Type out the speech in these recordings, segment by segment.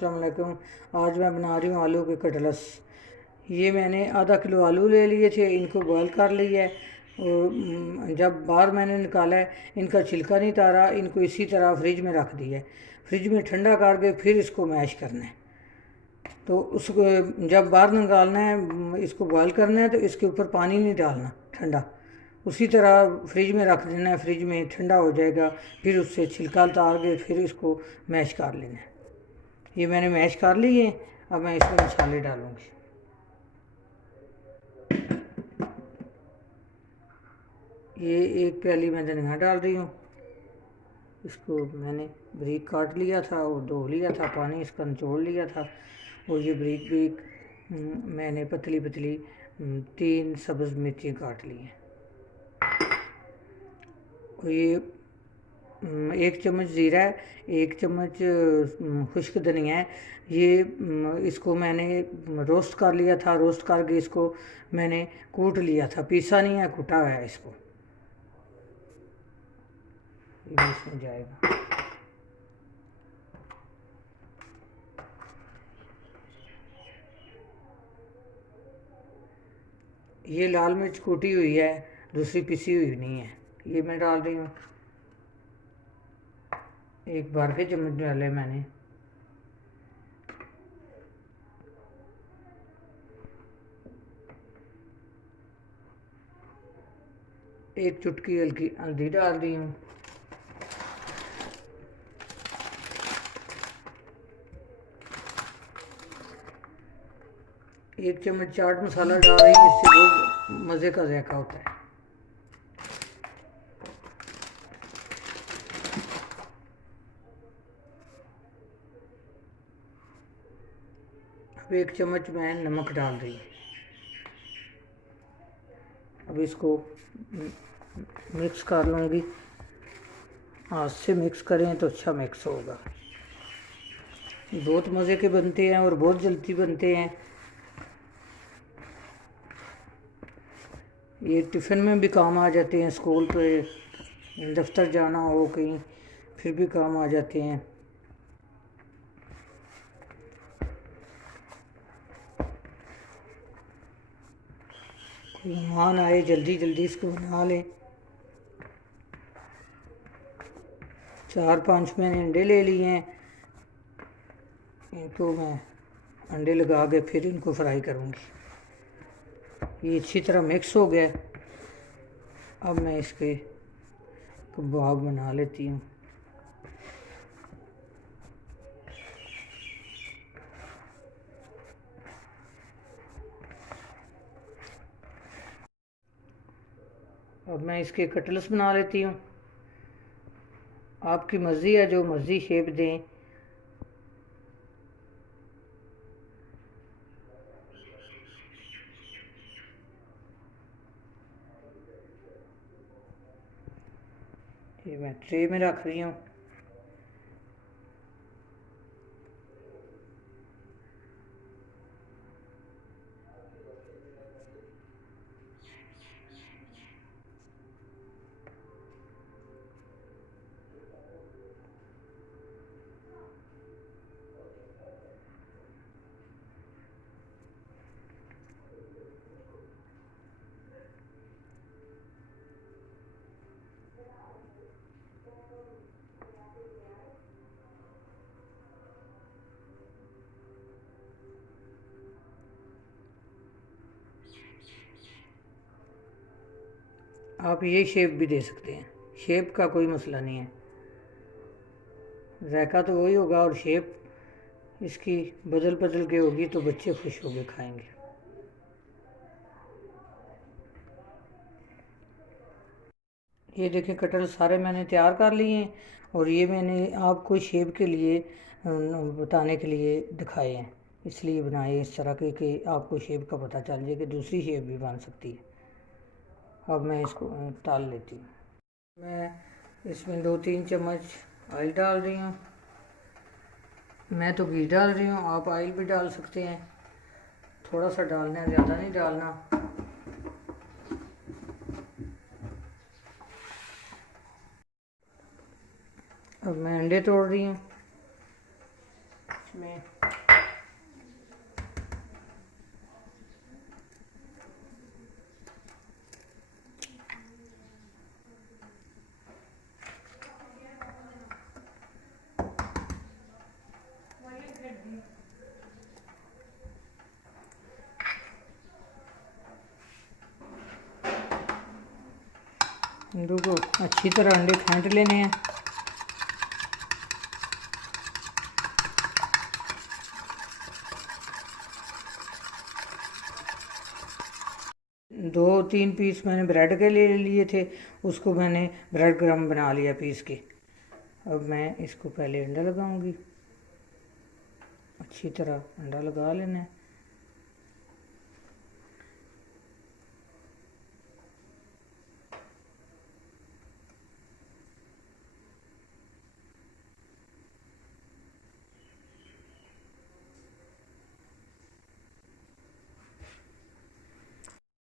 अस्सलाम वालेकुम। आज मैं बना रही हूँ आलू के कटलस। ये मैंने आधा किलो आलू ले लिए थे, इनको बॉयल कर लिया है। और जब बाहर मैंने निकाला है, इनका छिलका नहीं तारा, इनको इसी तरह फ्रिज में रख दिया है। फ्रिज में ठंडा करके फिर इसको मैश करना है। तो उसको जब बाहर निकालना है, इसको बॉयल करना है, तो इसके ऊपर पानी नहीं डालना, ठंडा उसी तरह फ्रिज में रख देना है। फ्रिज में ठंडा हो जाएगा, फिर उससे छिलका उतार के फिर इसको मैश कर लेना है। ये मैंने मैश कर लिए। अब मैं इसमें मसाले डालूँगी। ये एक प्याली मैं धनिया डाल रही हूँ। इसको मैंने बारीक काट लिया था और धो लिया था, पानी इसका निचोड़ लिया था। और ये बारीक बारीक मैंने पतली पतली 3 सब्ज़ मिर्ची काट ली हैं। और ये 1 चम्मच ज़ीरा है, 1 चम्मच खुश्क धनिया है। ये इसको मैंने रोस्ट कर लिया था। रोस्ट करके इसको मैंने कूट लिया था, पीसा नहीं है, कूटा हुआ है इसको। ये भी इसमें जाएगा। ये लाल मिर्च कूटी हुई है, दूसरी पिसी हुई नहीं है। ये मैं डाल रही हूँ। एक भर के चम्मच डाले मैंने। एक चुटकी हल्की हल्दी डाल दी हूँ। एक चम्मच चाट मसाला डाल रही हूँ, इससे बहुत मज़े का जायका होता है। अब 1 चम्मच मैं नमक डाल रही हूँ। अब इसको मिक्स कर लूँगी। हाथ से मिक्स करें तो अच्छा मिक्स होगा। बहुत मज़े के बनते हैं और बहुत जल्दी बनते हैं। ये टिफ़िन में भी काम आ जाते हैं, स्कूल पे दफ्तर जाना हो कहीं, फिर भी काम आ जाते हैं। कोई मेहमान आए, जल्दी जल्दी इसको बना लें। 4-5 मैंने अंडे ले लिए हैं। इनको मैं अंडे लगा के फिर इनको फ्राई करूँगी। ये अच्छी तरह मिक्स हो गया। अब मैं इसके कबाब बना लेती हूँ। अब मैं इसके कटलस बना लेती हूँ। आपकी मर्ज़ी है, जो मर्ज़ी शेप दें। ये मैं ट्रे में रख रही हूँ। आप ये शेप भी दे सकते हैं, शेप का कोई मसला नहीं है। जायका तो वही होगा और शेप इसकी बदल बदल के होगी तो बच्चे खुश होकर खाएंगे। ये देखें, कटर सारे मैंने तैयार कर लिए हैं। और ये मैंने आपको शेप के लिए बताने के लिए दिखाए हैं, इसलिए बनाए इस तरह के कि आपको शेप का पता चल जाए कि दूसरी शेप भी बन सकती है। अब मैं इसको तल लेती हूँ। मैं इसमें 2-3 चम्मच ऑयल डाल रही हूँ। मैं तो घी डाल रही हूँ, आप ऑयल भी डाल सकते हैं। थोड़ा सा डालना है, ज़्यादा नहीं डालना। अब मैं अंडे तोड़ रही हूँ। इसमें अंडों को अच्छी तरह अंडे फेंट लेने हैं। दो तीन पीस मैंने ब्रेड के ले लिए थे, उसको मैंने ब्रेड क्रम्ब बना लिया पीस के। अब मैं इसको पहले अंडा लगाऊंगी, अच्छी तरह अंडा लगा लेना है।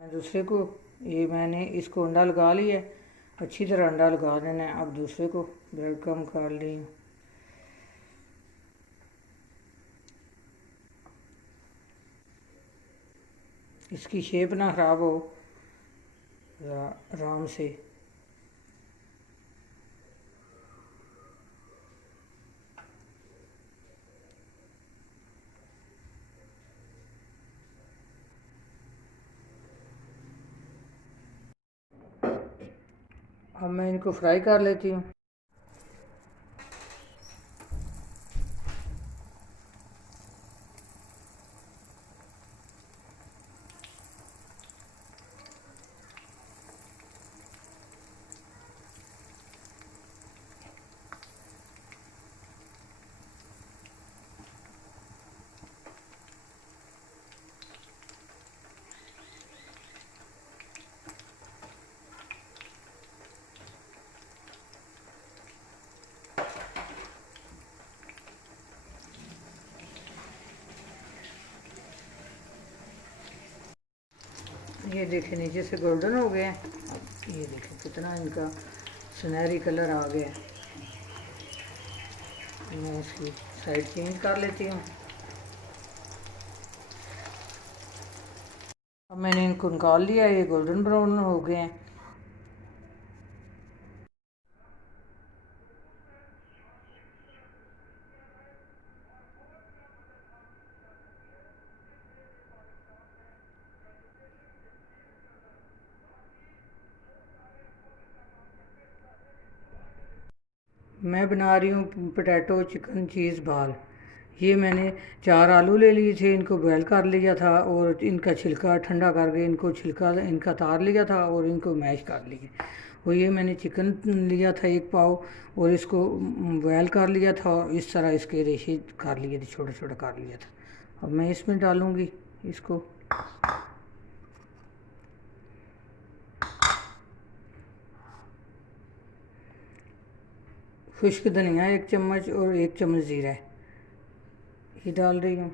दूसरे को ये मैंने इसको अंडा लगा लिया है, अच्छी तरह अंडा लगा देना है। अब दूसरे को ब्रेड क्रम्ब कर ली। इसकी शेप ना ख़राब हो, आराम से। अब मैं इनको फ्राई कर लेती हूँ। ये देखें नीचे से गोल्डन हो गए हैं। अब ये देखें कितना इनका सुनहरी कलर आ गया है। मैं इसकी साइड चेंज कर लेती हूँ। अब मैंने इनको निकाल लिया, ये गोल्डन ब्राउन हो गए हैं। मैं बना रही हूँ पोटैटो चिकन चीज़ बाल। ये मैंने 4 आलू ले लिए थे, इनको बॉयल कर लिया था और इनका छिलका ठंडा करके इनको छिलका इनका तार लिया था और इनको मैश कर लिया। और ये मैंने चिकन लिया था 1 पाव और इसको बॉयल कर लिया था और इस तरह इसके रेशे कर लिए थे, छोटा छोटा कर लिया था। अब मैं इसमें डालूँगी इसको। खुश्क धनिया 1 चम्मच और 1 चम्मच ज़ीरा ये डाल रही हूँ।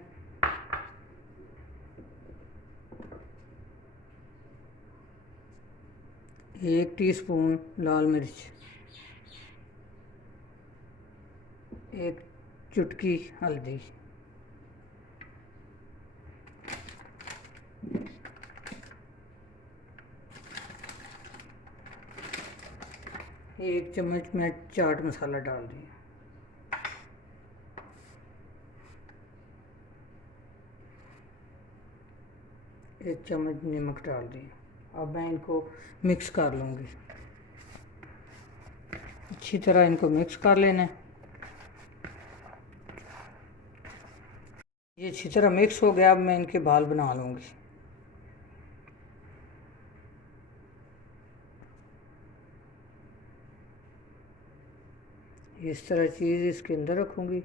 एक टीस्पून लाल मिर्च, 1 चुटकी हल्दी, 1 चम्मच मैं चाट मसाला डाल दिया, 1 चम्मच नमक डाल दिया। अब मैं इनको मिक्स कर लूँगी, अच्छी तरह इनको मिक्स कर लेना है। ये अच्छी तरह मिक्स हो गया। अब मैं इनके बाल बना लूँगी। इस तरह चीज़ इसके अंदर रखूँगी।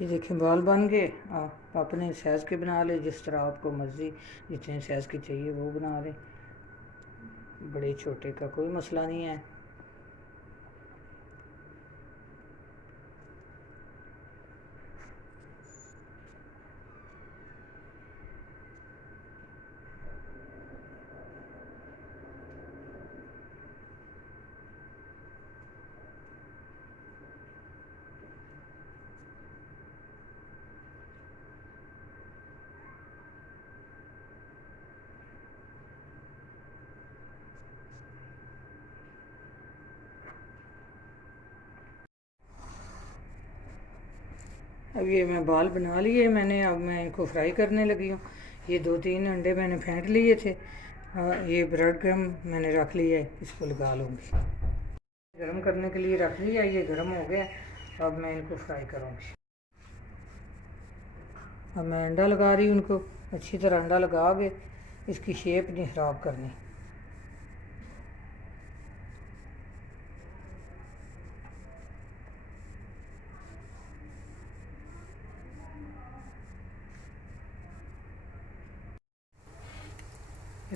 ये देखें बाल बन गए। आप अपने साइज़ के बना लें, जिस तरह आपको मर्ज़ी जितने साइज़ के चाहिए वो बना लें, बड़े छोटे का कोई मसला नहीं है। अब ये मैं बाल बना लिए मैंने, अब मैं इनको फ्राई करने लगी हूँ। ये 2-3 अंडे मैंने फेंट लिए थे। ये ब्रेड क्रम मैंने रख लिया है, इसको लगा लूँगी। गरम करने के लिए रख लिया, ये गरम हो गया। अब मैं इनको फ्राई करूँगी। अब मैं अंडा लगा रही हूँ इनको, अच्छी तरह अंडा लगा के इसकी शेप नहीं ख़राब करनी।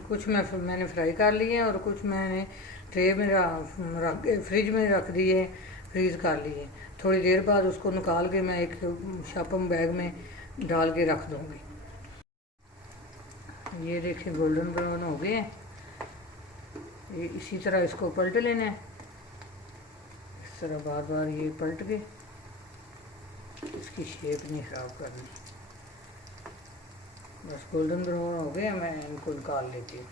कुछ मैंने फ्राई कर लिए हैं और कुछ मैंने ट्रे में रख फ्रिज में रख दिए, फ्रीज़ कर लिए। थोड़ी देर बाद उसको निकाल के मैं एक शॉपिंग बैग में डाल के रख दूँगी। ये देखिए गोल्डन ब्राउन हो गए हैं। ये इसी तरह इसको पलट लेना है, इस तरह बार बार ये पलट के इसकी शेप नहीं ख़राब करनी। बस गोल्डन ब्राउन हो गए, मैं इनको निकाल लेती हूँ।